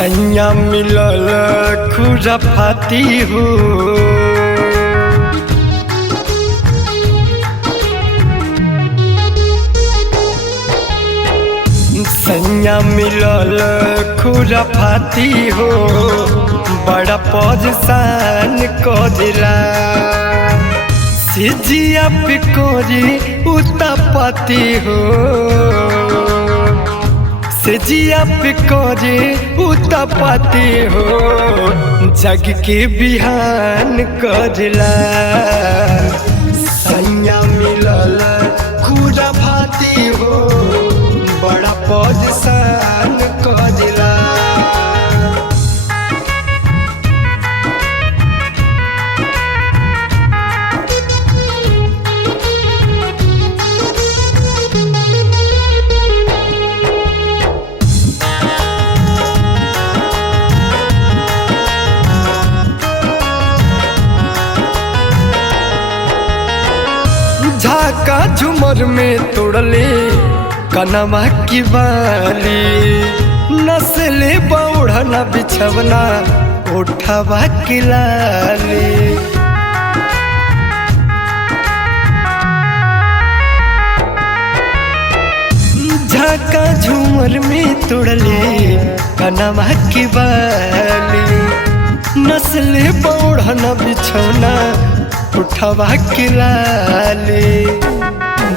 सैया मिलल खुराफाती हो। सैया मिलल खुराफाती हो, बड़ा परेशान करेला। सिजिया पे कोरी उतापाती हो, सिजिया पे कोरी उतापाती हो, जग के बिहान करेला। सैया मिलल खुराफाती हो, बड़ा परेशान करेला। झाका झुमर में तोड़ले कनमा की बाली, नस्ले बौढ़ना बिछवना उठवा की लाली। झाका झुमर में तोड़ले कनमा की बाली, नस्ले बौढ़ना बिछवना उठवा के लाले।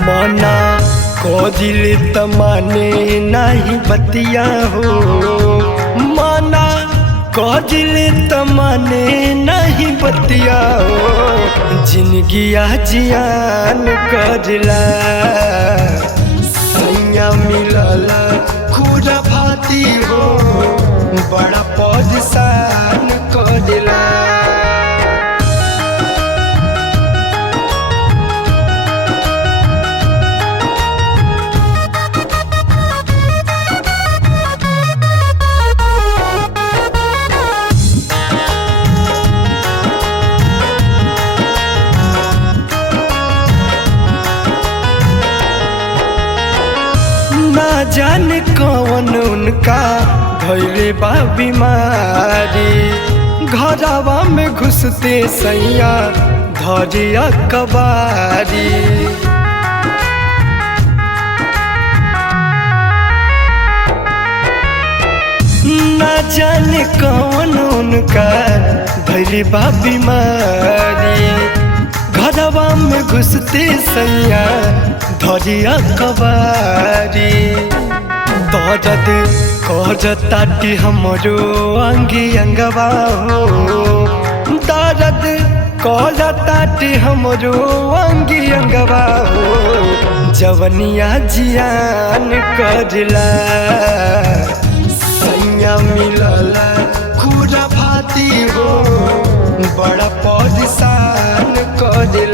मना कोजिले तमाने नहीं बतिया हो, मना कोजिले तमाने नहीं बतिया हो, जिंदगिया जियान करला। सैया मिलल खुराफाती हो, बड़ा परेशान करला। ना जाने कौन उनका धैले बा बीमारी, घरवा में घुसते सैया धरिया कबारी। ना जाने कौन उनका धैले बा बीमारी, घरवा में घुसते सैया धरिया कबारी। दर्द करताटी हमरो अंगी अंगवा हो, दर्द करताटी हमरो अंगी अंगवा हो, जवनिया जियान करला। सैया मिलल खुराफाती हो, बड़ा परेशान करला।